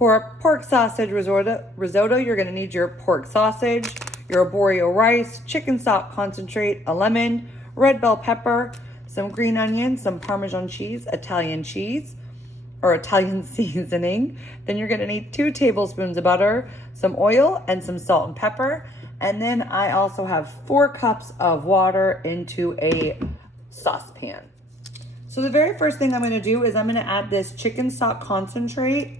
For a pork sausage risotto, you're gonna need your pork sausage, your arborio rice, chicken stock concentrate, a lemon, red bell pepper, some green onion, some Parmesan cheese, Italian seasoning. Then you're gonna need 2 tablespoons of butter, some oil, and some salt and pepper. And then I also have 4 cups of water into a saucepan. So the very first thing I'm gonna do is I'm gonna add this chicken stock concentrate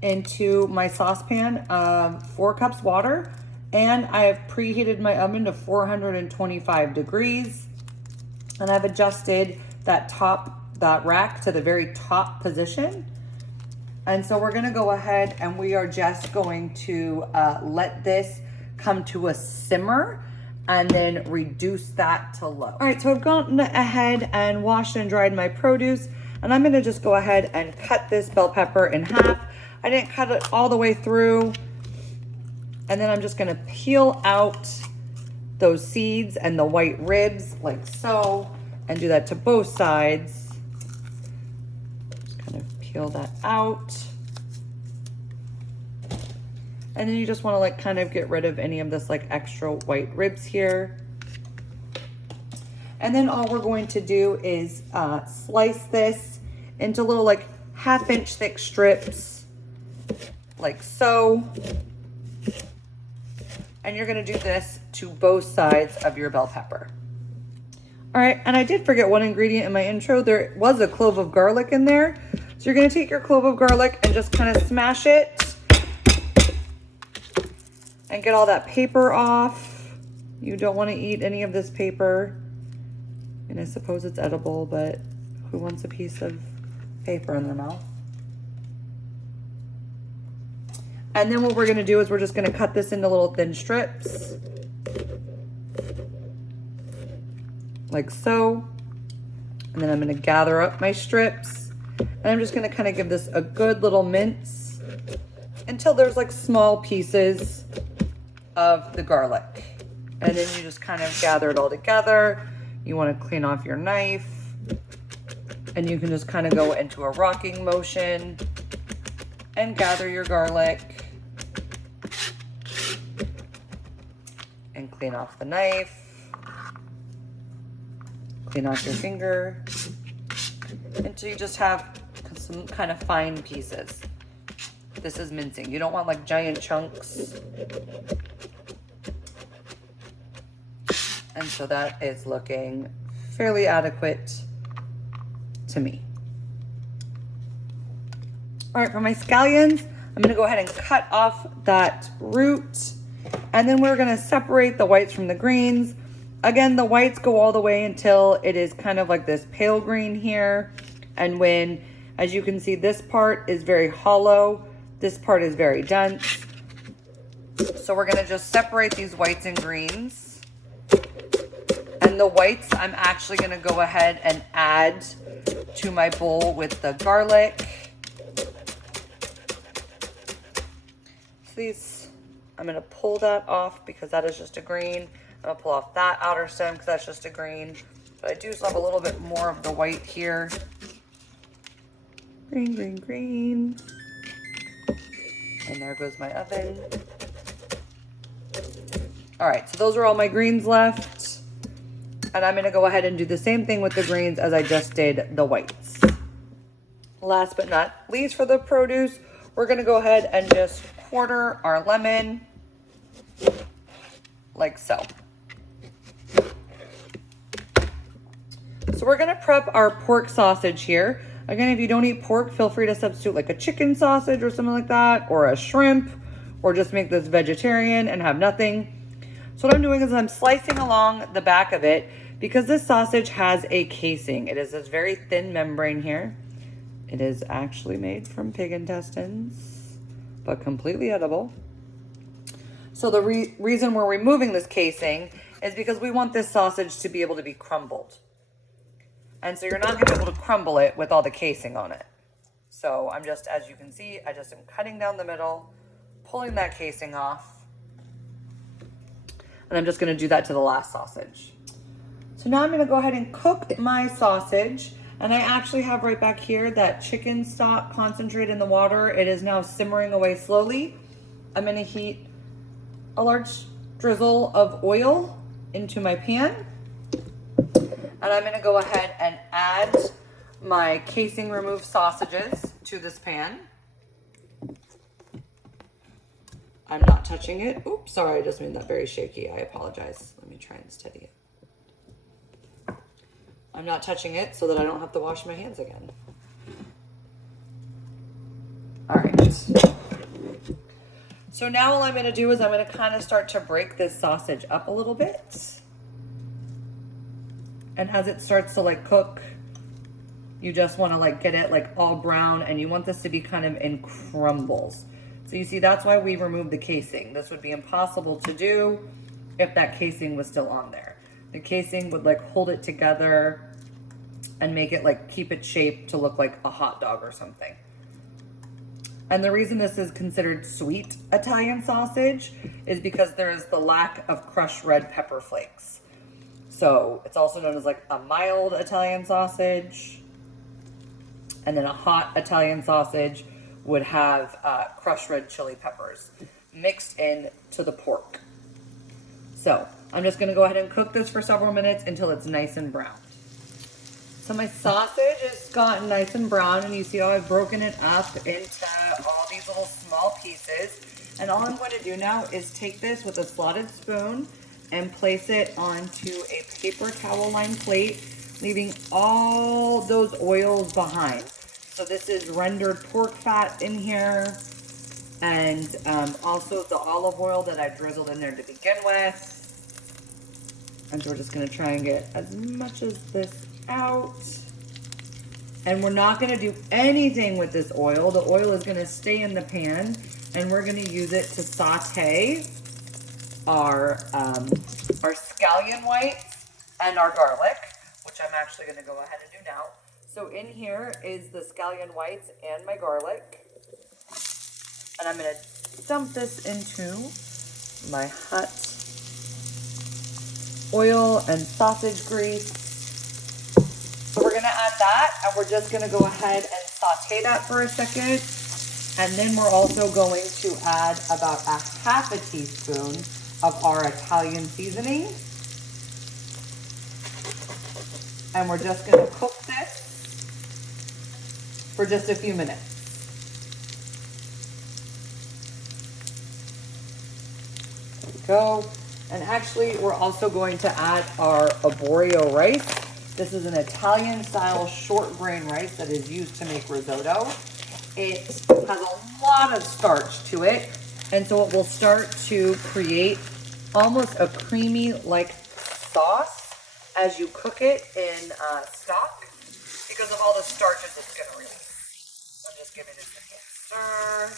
into my saucepan, 4 cups water. And I have preheated my oven to 425 degrees. And I've adjusted that rack to the very top position. And so we're gonna go ahead and we are just going to let this come to a simmer and then reduce that to low. All right, so I've gone ahead and washed and dried my produce, and I'm gonna just go ahead and cut this bell pepper in half. I didn't cut it all the way through. And then I'm just gonna peel out those seeds and the white ribs like so, and do that to both sides. Just kind of peel that out. And then you just wanna like kind of get rid of any of this like extra white ribs here. And then all we're going to do is slice this into little like 1/2 inch thick strips, like so. And you're gonna do this to both sides of your bell pepper. All right, and I did forget one ingredient in my intro. There was a clove of garlic in there. So you're gonna take your clove of garlic and just kind of smash it and get all that paper off. You don't wanna eat any of this paper. And I suppose it's edible, but who wants a piece of paper in their mouth? And then what we're gonna do is we're just gonna cut this into little thin strips. Like so. And then I'm gonna gather up my strips. And I'm just gonna kind of give this a good little mince until there's like small pieces of the garlic. And then you just kind of gather it all together. You wanna clean off your knife. And you can just kind of go into a rocking motion and gather your garlic and clean off the knife, clean off your finger until you just have some kind of fine pieces. This is mincing. You don't want like giant chunks. And so that is looking fairly adequate to me. All right, for my scallions, I'm gonna go ahead and cut off that root, and then we're gonna separate the whites from the greens. Again, the whites go all the way until it is kind of like this pale green here. And when, as you can see, this part is very hollow, this part is very dense. So we're gonna just separate these whites and greens. And the whites, I'm actually gonna go ahead and add to my bowl with the garlic. Please, I'm gonna pull that off because that is just a green. I'm gonna pull off that outer stem because that's just a green. But I do still have a little bit more of the white here. Green, green, green. And there goes my oven. All right, so those are all my greens left. And I'm gonna go ahead and do the same thing with the greens as I just did the whites. Last but not least for the produce, we're gonna go ahead and just quarter our lemon, like so. So we're gonna prep our pork sausage here. Again, if you don't eat pork, feel free to substitute like a chicken sausage or something like that, or a shrimp, or just make this vegetarian and have nothing. So what I'm doing is I'm slicing along the back of it because this sausage has a casing. It is this very thin membrane here. It is actually made from pig intestines, but completely edible. So the reason we're removing this casing is because we want this sausage to be able to be crumbled. And so you're not gonna be able to crumble it with all the casing on it. So I'm just, as you can see, I just am cutting down the middle, pulling that casing off. And I'm just gonna do that to the last sausage. So now I'm gonna go ahead and cook my sausage And I actually have right back here that chicken stock concentrate in the water. It is now simmering away slowly. I'm gonna heat a large drizzle of oil into my pan. And I'm gonna go ahead and add my casing removed sausages to this pan. I'm not touching it. Oops, sorry, I just made that very shaky. I apologize. Let me try and steady it. I'm not touching it so that I don't have to wash my hands again. All right. So now all I'm gonna do is I'm gonna kind of start to break this sausage up a little bit. And as it starts to like cook, you just wanna like get it like all brown, and you want this to be kind of in crumbles. So you see, that's why we removed the casing. This would be impossible to do if that casing was still on there. The casing would like hold it together and make it like keep its shape to look like a hot dog or something. And the reason this is considered sweet Italian sausage is because there is the lack of crushed red pepper flakes. So it's also known as like a mild Italian sausage. And then a hot Italian sausage would have crushed red chili peppers mixed in to the pork. So I'm just gonna go ahead and cook this for several minutes until it's nice and brown. So my sausage has gotten nice and brown, and you see how I've broken it up into all these little small pieces. And all I'm going to do now is take this with a slotted spoon and place it onto a paper towel lined plate, leaving all those oils behind. So this is rendered pork fat in here, and also the olive oil that I drizzled in there to begin with. And so we're just gonna try and get as much as this out. And we're not gonna do anything with this oil. The oil is gonna stay in the pan, and we're gonna use it to saute our scallion whites and our garlic, which I'm actually gonna go ahead and do now. So in here is the scallion whites and my garlic. And I'm gonna dump this into my hot oil and sausage grease. So we're gonna add that, and we're just gonna go ahead and saute that for a second. And then we're also going to add about a half a teaspoon of our Italian seasoning. And we're just gonna cook this for just a few minutes. There we go. And actually, we're also going to add our arborio rice. This is an Italian style short grain rice that is used to make risotto. It has a lot of starch to it, and so it will start to create almost a creamy like sauce as you cook it in stock because of all the starches it's going to release. I'm just giving it a hand stir.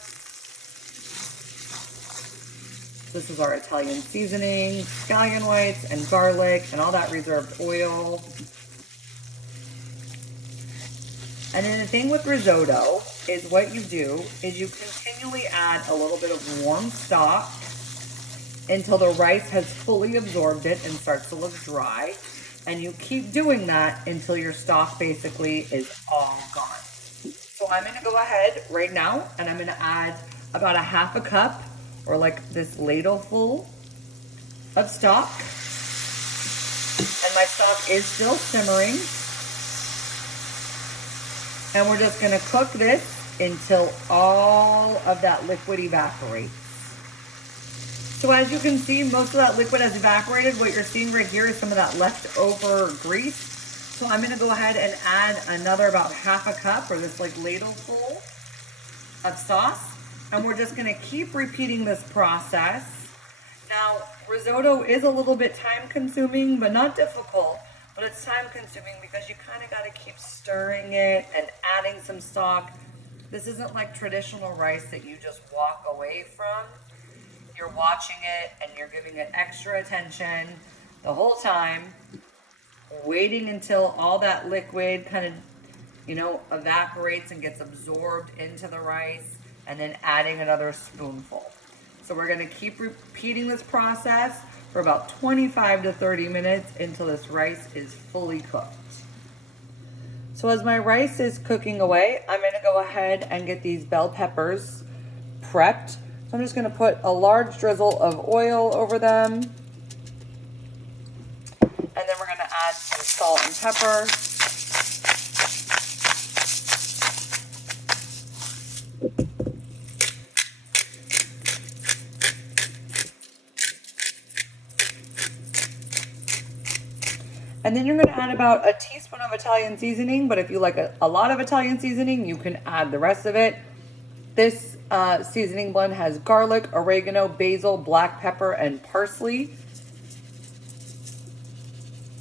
This is our Italian seasoning, scallion whites and garlic and all that reserved oil. And then the thing with risotto is what you do is you continually add a little bit of warm stock until the rice has fully absorbed it and starts to look dry. And you keep doing that until your stock basically is all gone. So I'm gonna go ahead right now and I'm gonna add about a half a cup or like this ladle full of stock. And my stock is still simmering. And we're just gonna cook this until all of that liquid evaporates. So as you can see, most of that liquid has evaporated. What you're seeing right here is some of that leftover grease. So I'm gonna go ahead and add another about half a cup or this like ladle full of sauce. And we're just gonna keep repeating this process. Now, risotto is a little bit time consuming, but not difficult. But it's time consuming because you kind of got to keep stirring it and adding some stock. This isn't like traditional rice that you just walk away from. You're watching it and you're giving it extra attention the whole time, waiting until all that liquid kind of, evaporates and gets absorbed into the rice, and then adding another spoonful. So we're going to keep repeating this process for about 25 to 30 minutes until this rice is fully cooked. So as my rice is cooking away, I'm gonna go ahead and get these bell peppers prepped. So I'm just gonna put a large drizzle of oil over them. And then we're gonna add some salt and pepper. And then you're gonna add about a teaspoon of Italian seasoning, but if you like a lot of Italian seasoning, you can add the rest of it. This seasoning blend has garlic, oregano, basil, black pepper, and parsley.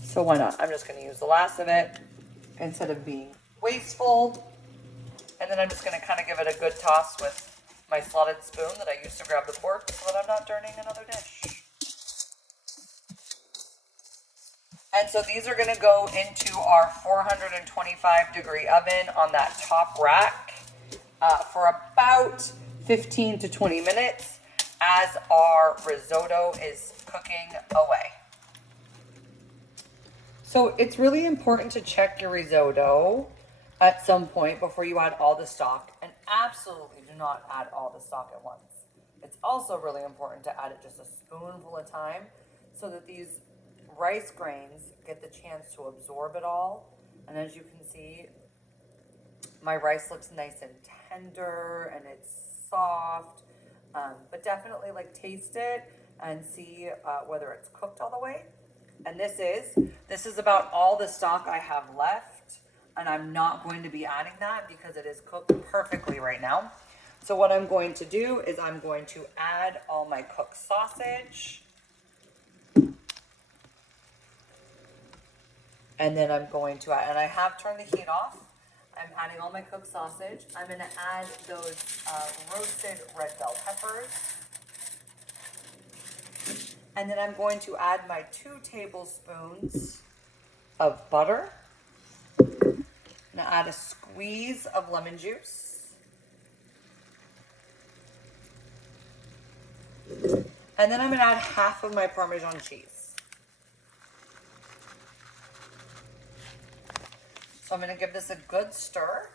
So why not? I'm just gonna use the last of it instead of being wasteful. And then I'm just gonna kind of give it a good toss with my slotted spoon that I used to grab the pork so that I'm not dirtying another dish. And so these are gonna go into our 425-degree oven on that top rack for about 15 to 20 minutes as our risotto is cooking away. So it's really important to check your risotto at some point before you add all the stock, and absolutely do not add all the stock at once. It's also really important to add it just a spoonful at a time so that these rice grains get the chance to absorb it all. And as you can see, my rice looks nice and tender and it's soft, but definitely like taste it and see whether it's cooked all the way. And this is about all the stock I have left, and I'm not going to be adding that because it is cooked perfectly right now. So what I'm going to do is I'm going to add all my cooked sausage. And then I'm going to add, and I have turned the heat off. I'm adding all my cooked sausage. I'm going to add those roasted red bell peppers. And then I'm going to add my 2 tablespoons of butter. I'm going to add a squeeze of lemon juice. And then I'm going to add half of my Parmesan cheese. So I'm going to give this a good stir.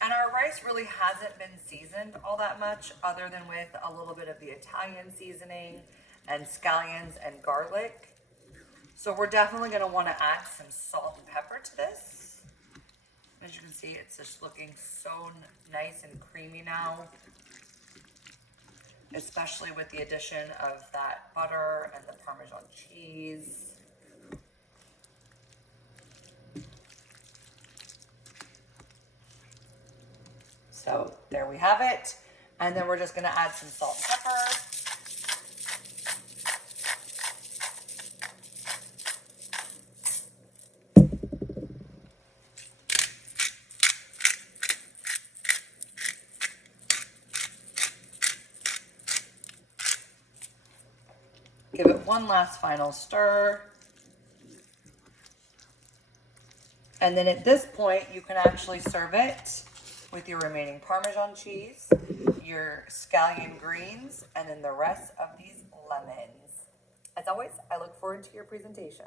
And our rice really hasn't been seasoned all that much other than with a little bit of the Italian seasoning and scallions and garlic. So we're definitely going to want to add some salt and pepper to this. As you can see, it's just looking so nice and creamy now, especially with the addition of that butter and the Parmesan cheese. So there we have it. And then we're just gonna add some salt and pepper. Give it one last final stir. And then at this point, you can actually serve it with your remaining Parmesan cheese, your scallion greens, and then the rest of these lemons. As always, I look forward to your presentation.